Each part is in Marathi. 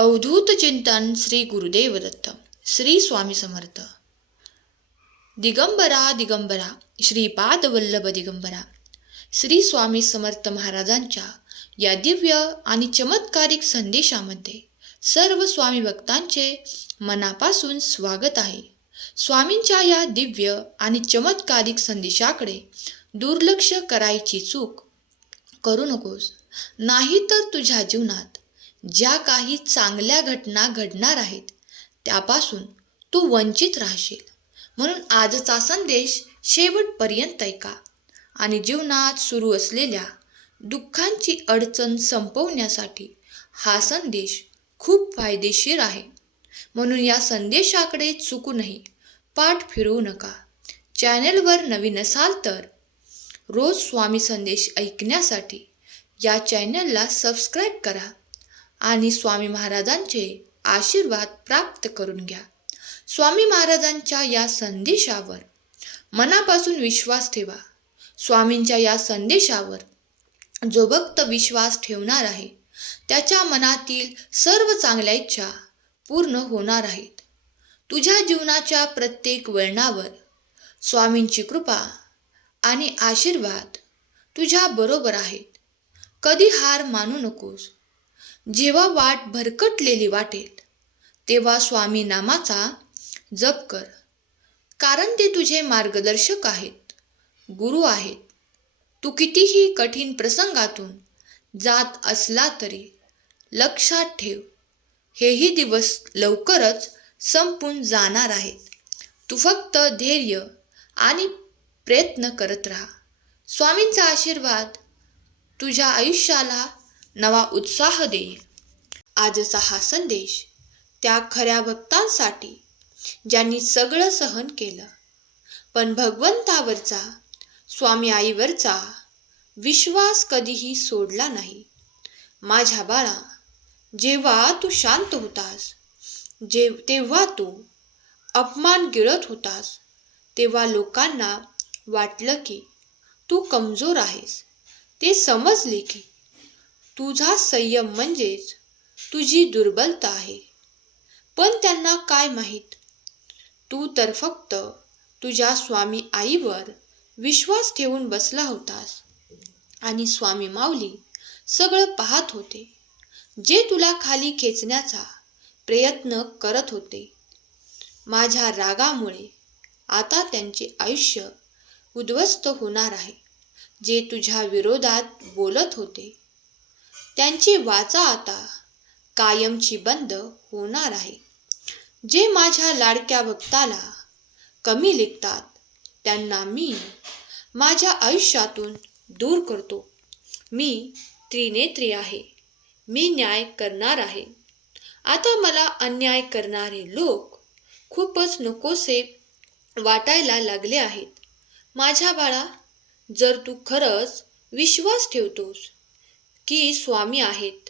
अवधूत चिंतन श्री गुरुदेव दत्त. श्री स्वामी समर्थ. दिगंबरा दिगंबरा श्रीपाद वल्लभ दिगंबरा. श्री स्वामी समर्थ महाराजांच्या या दिव्य आणि चमत्कारिक संदेशामध्ये सर्व स्वामी भक्तांचे मनापासून स्वागत आहे. स्वामींच्या या दिव्य आणि चमत्कारिक संदेशाकडे दुर्लक्ष करायची चूक करू नकोस, नाहीतर तुझ्या जीवनात ज्या काही चांगल्या घटना घडणार आहेत त्यापासून तू वंचित राहशील. म्हणून आजचा संदेश शेवटपर्यंत ऐका आणि जीवनात सुरू असलेल्या दुःखांची अडचण संपवण्यासाठी हा संदेश खूप फायदेशीर आहे. म्हणून या संदेशाकडे चुकूनही पाठ फिरवू नका. चॅनेलवर नवीन असाल तर रोज स्वामी संदेश ऐकण्यासाठी या चॅनलला सबस्क्राईब करा आणि स्वामी महाराजांचे आशीर्वाद प्राप्त करून घ्या. स्वामी महाराजांच्या या संदेशावर मनापासून विश्वास ठेवा. स्वामींच्या या संदेशावर जो भक्त विश्वास ठेवणार आहे त्याच्या मनातील सर्व चांगल्या इच्छा पूर्ण होणार आहेत. तुझ्या जीवनाच्या प्रत्येक वळणावर स्वामींची कृपा आणि आशीर्वाद तुझ्या बरोबर आहेत. कधी हार मानू नकोस. जेव्हा वाट भरकटलेली वाटेल तेव्हा स्वामी नामाचा जप कर, कारण ते तुझे मार्गदर्शक आहेत, गुरु आहेत. तू कितीही कठीण प्रसंगातून जात असला तरी लक्षात ठेव, हेही दिवस लवकरच संपून जाणार आहेत. तू फक्त धैर्य आणि प्रयत्न करत राहा. स्वामींचा आशीर्वाद तुझ्या आयुष्याला नवा उत्साह देईल. आजचा हा संदेश त्या खऱ्या भक्तांसाठी ज्यांनी सगळं सहन केलं पण भगवंतावरचा, स्वामी आईवरचा विश्वास कधीही सोडला नाही. माझ्या बाळा, जेव्हा तू शांत होतास, तेव्हा तू अपमान गिळत होतास, तेव्हा लोकांना वाटलं की तू कमजोर आहेस. ते समजले की तुझा संयम म्हणजेच तुझी दुर्बलता आहे. पण त्यांना काय माहीत, तू तर फक्त तुझ्या स्वामी आईवर विश्वास ठेवून बसला होतास आणि स्वामी माऊली सगळं पाहत होते. जे तुला खाली खेचण्याचा प्रयत्न करत होते, माझ्या रागामुळे आता त्यांचे आयुष्य उद्ध्वस्त होणार आहे. जे तुझ्या विरोधात बोलत होते त्यांची वाचा आता कायमची बंद होणार आहे. जे माझ्या लाडक्या भक्ताला कमी लेखतात त्यांना मी माझ्या आयुष्यातून दूर करतो. मी त्रिनेत्री आहे, मी न्याय करणार आहे. आता मला अन्याय करणारे लोक खूपच नकोसे वाटायला लागले आहेत. माझ्या बाळा, जर तू खरंच विश्वास ठेवतोस की स्वामी आहेत,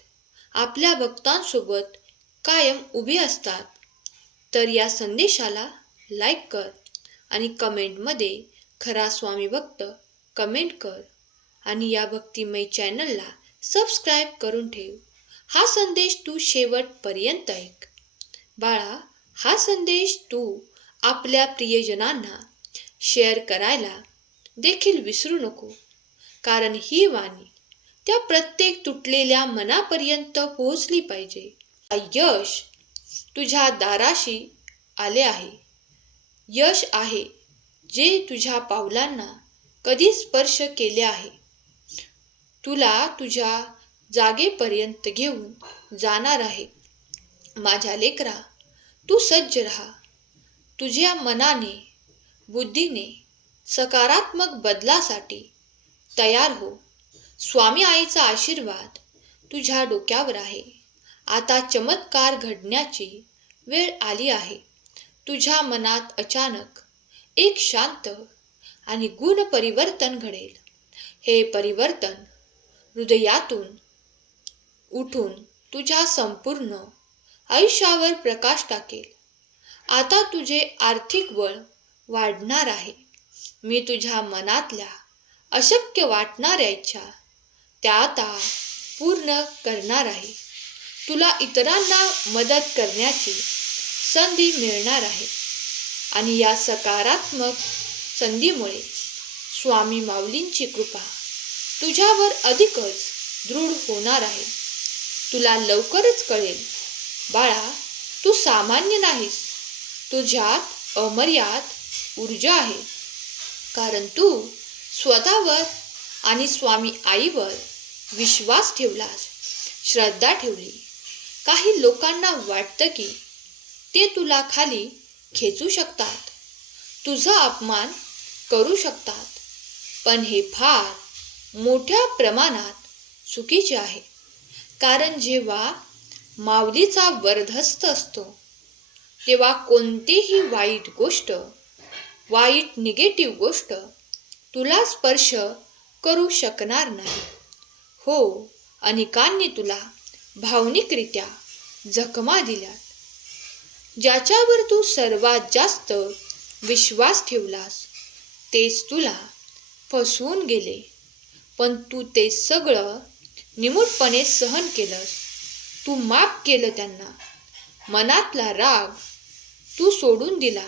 आपल्या भक्तांसोबत कायम उभे असतात, तर या संदेशाला लाईक कर आणि कमेंटमध्ये खरा स्वामी भक्त कमेंट कर आणि या भक्तिमय चॅनलला सबस्क्राईब करून ठेव. हा संदेश तू शेवटपर्यंत ऐक. बाळा, हा संदेश तू आपल्या प्रियजनांना शेअर करायला देखील विसरू नको, कारण ही वाणी त्या प्रत्येक तुटलेल्या मनापर्यंत पोहोचली पाहिजे. यश तुझ्या दाराशी आले आहे. यश आहे जे तुझ्या पावलांना कधी स्पर्श केले आहे. तुला तुझ्या जागेपर्यंत घेऊन जाणार आहे. माझ्या लेकरा, तू सज्ज राहा. तुझ्या मनाने, बुद्धीने सकारात्मक बदलासाठी तयार हो. स्वामी आईचा आशीर्वाद तुझ्या डोक्यावर आहे. आता चमत्कार घडण्याची वेळ आली आहे. तुझ्या मनात अचानक एक शांत आणि गुण परिवर्तन घडेल. हे परिवर्तन हृदयातून उठून तुझ्या संपूर्ण आयुष्यावर प्रकाश टाकेल. आता तुझे आर्थिक बळ वाढणार आहे. मी तुझ्या मनातल्या अशक्य वाटणाऱ्या इच्छा त्या आता पूर्ण करणार आहे. तुला इतरांना मदत करण्याची संधी मिळणार आहे आणि या सकारात्मक संधीमुळे स्वामी माऊलींची कृपा तुझ्यावर अधिकच दृढ होणार आहे. तुला लवकरच कळेल बाळा, तू सामान्य नाहीस. तुझ्यात अमर्याद ऊर्जा आहे, कारण तू स्वतःवर आणि स्वामी आईवर विश्वास ठेवलास, श्रद्धा ठेवली. काही लोकांना वाटतं की ते तुला खाली खेचू शकतात, तुझा अपमान करू शकतात, पण हे फार मोठ्या प्रमाणात चुकीचे आहे. कारण जेव्हा माऊलीचा वरदहस्त असतो तेव्हा कोणतीही वाईट निगेटिव्ह गोष्ट तुला स्पर्श करू शकणार नाही. हो, अनेकांनी तुला भावनिकरित्या जखमा दिल्यात, ज्याच्यावर तू सर्वात जास्त विश्वास ठेवलास तेच तुला फसवून गेले, पण तू ते सगळं निमूटपणे सहन केलंस. तू माफ केलं त्यांना, मनातला राग तू सोडून दिला.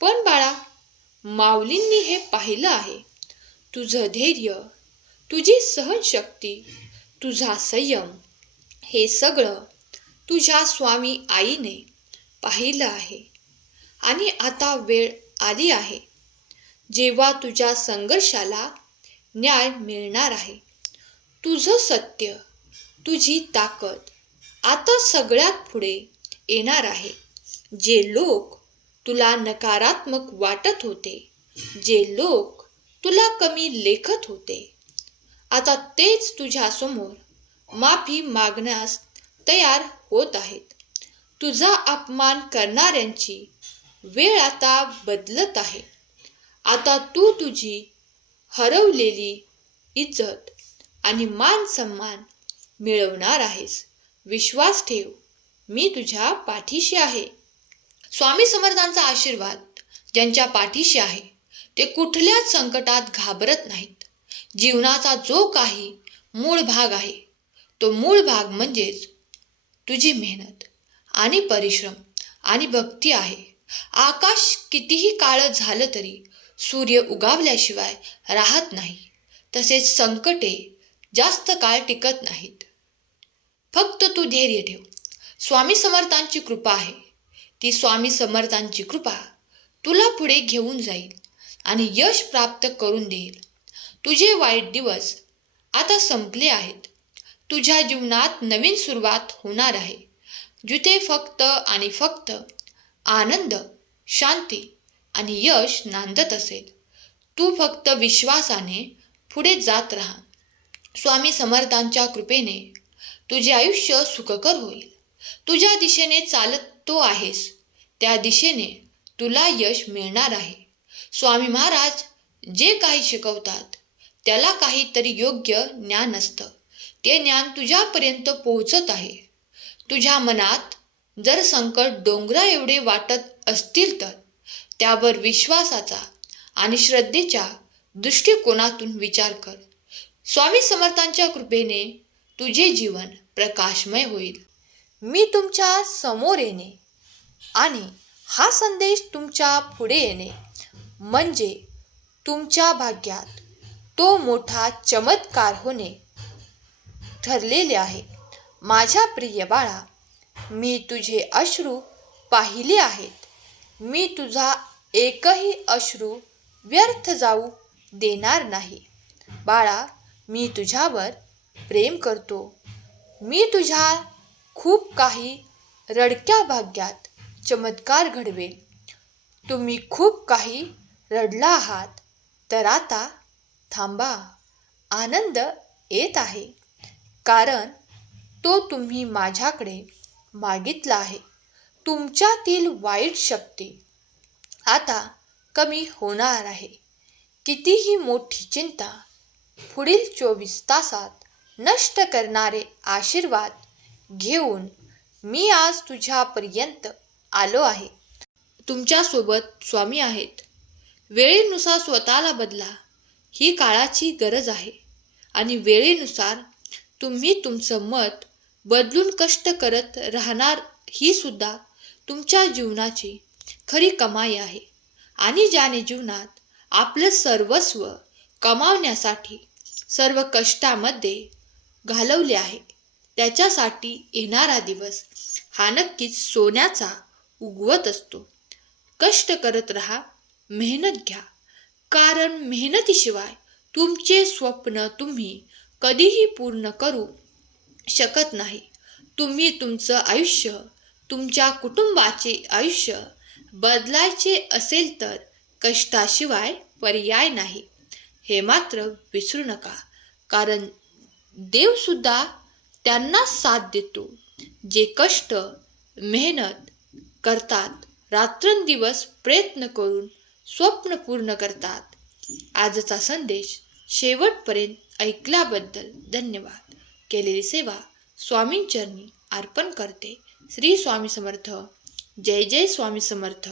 पण बाळा, माऊलींनी हे पाहिलं आहे. तुझं धैर्य, तुझी सहनशक्ती, तुझा संयम, हे सगळं तुझ्या स्वामी आईने पाहिलं आहे. आणि आता वेळ आली आहे जेव्हा तुझ्या संघर्षाला न्याय मिळणार आहे. तुझं सत्य, तुझी ताकद आता सगळ्यात पुढे येणार आहे. जे लोक तुला नकारात्मक वाटत होते, जे लोक तुला कमी लेखत होते, आता तेच तुझ्यासमोर माफी मागण्यास तयार होत आहेत. तुझा अपमान करणाऱ्यांची वेळ आता बदलत आहे. आता तू तुझी हरवलेली इज्जत आणि मान सन्मान मिळवणार आहेस. विश्वास ठेव, मी तुझ्या पाठीशी आहे. स्वामी समर्थांचा आशीर्वाद ज्यांच्या पाठीशी आहे ते कुठल्याच संकटात घाबरत नाहीत. जीवनाचा जो काही मूळ भाग आहे, तो मूळ भाग म्हणजेच तुझी मेहनत आणि परिश्रम आणि भक्ती आहे. आकाश कितीही काळं झालं तरी सूर्य उगवल्याशिवाय राहत नाही. तसेच संकटे जास्त काळ टिकत नाहीत. फक्त तू धैर्य ठेव. स्वामी समर्थांची कृपा आहे. ती स्वामी समर्थांची कृपा तुला पुढे घेऊन जाईल आणि यश प्राप्त करून देईल. तुझे वाईट दिवस आता संपले आहेत. तुझ्या जीवनात नवीन सुरुवात होणार आहे, जिथे फक्त आणि फक्त आनंद, शांती आणि यश नांदत असेल. तू फक्त विश्वासाने पुढे जात राहा. स्वामी समर्थांच्या कृपेने तुझे आयुष्य सुखकर होईल. तुझ्या दिशेने चालतो आहेस त्या दिशेने तुला यश मिळणार आहे. स्वामी महाराज जे काही शिकवतात त्याला काहीतरी योग्य ज्ञान असतं. ते ज्ञान तुझ्यापर्यंत पोहोचत आहे. तुझ्या मनात जर संकट डोंगरा एवढे वाटत असतील तर त्यावर विश्वासाचा आणि श्रद्धेच्या दृष्टिकोनातून विचार कर. स्वामी समर्थांच्या कृपेने तुझे जीवन प्रकाशमय होईल. मी तुमच्या समोर येणे आणि हा संदेश तुमच्या पुढे येणे म्हणजे तुमच्या भाग्यात तो मोठा चमत्कार होणे ठरलेले आहे. माझ्या प्रिय बाळा, मी तुझे अश्रू पाहिले आहेत. मी तुझा एकही अश्रू व्यर्थ जाऊ देणार नाही. बाळा, मी तुझ्यावर प्रेम करतो. मी तुझ्या खूप काही रडक्या भाग्यात चमत्कार घडवेल. तुम्ही खूप काही रडला आहात तर आता थांबा. आनंद येत आहे, कारण तो तुम्ही माझ्याकडे मागितला आहे. तुमच्यातील वाईट शक्ती आता कमी होणार आहे. कितीही मोठी चिंता पुढील 24 तासात नष्ट करणारे आशीर्वाद घेऊन मी आज तुझ्यापर्यंत आलो आहे. तुमच्यासोबत स्वामी आहेत. वेळेनुसार स्वतःला बदला, ही काळाची गरज आहे. आणि वेळेनुसार तुम्ही तुमचं मत बदलून कष्ट करत राहणार ही सुद्धा तुमच्या जीवनाची खरी कमाई आहे. आणि ज्याने जीवनात आपलं सर्वस्व कमावण्यासाठी सर्व कष्टामध्ये घालवले आहे, त्याच्यासाठी येणारा दिवस हा नक्कीच सोन्याचा उगवत असतो. कष्ट करत राहा, मेहनत घ्या, कारण मेहनतीशिवाय तुमचे स्वप्न तुम्ही कधीही पूर्ण करू शकत नाही. तुम्ही तुमचं आयुष्य, तुमच्या कुटुंबाचे आयुष्य बदलायचे असेल तर कष्टाशिवाय पर्याय नाही, हे मात्र विसरू नका. कारण देवसुद्धा त्यांनाच साथ देतो जे कष्ट, मेहनत करतात, रात्रंदिवस प्रयत्न करून स्वप्न पूर्ण करतात. आजचा संदेश शेवटपर्यंत ऐकल्याबद्दल धन्यवाद. केलेली सेवा स्वामींचरणी अर्पण करते. श्री स्वामी समर्थ. जय जय स्वामी समर्थ.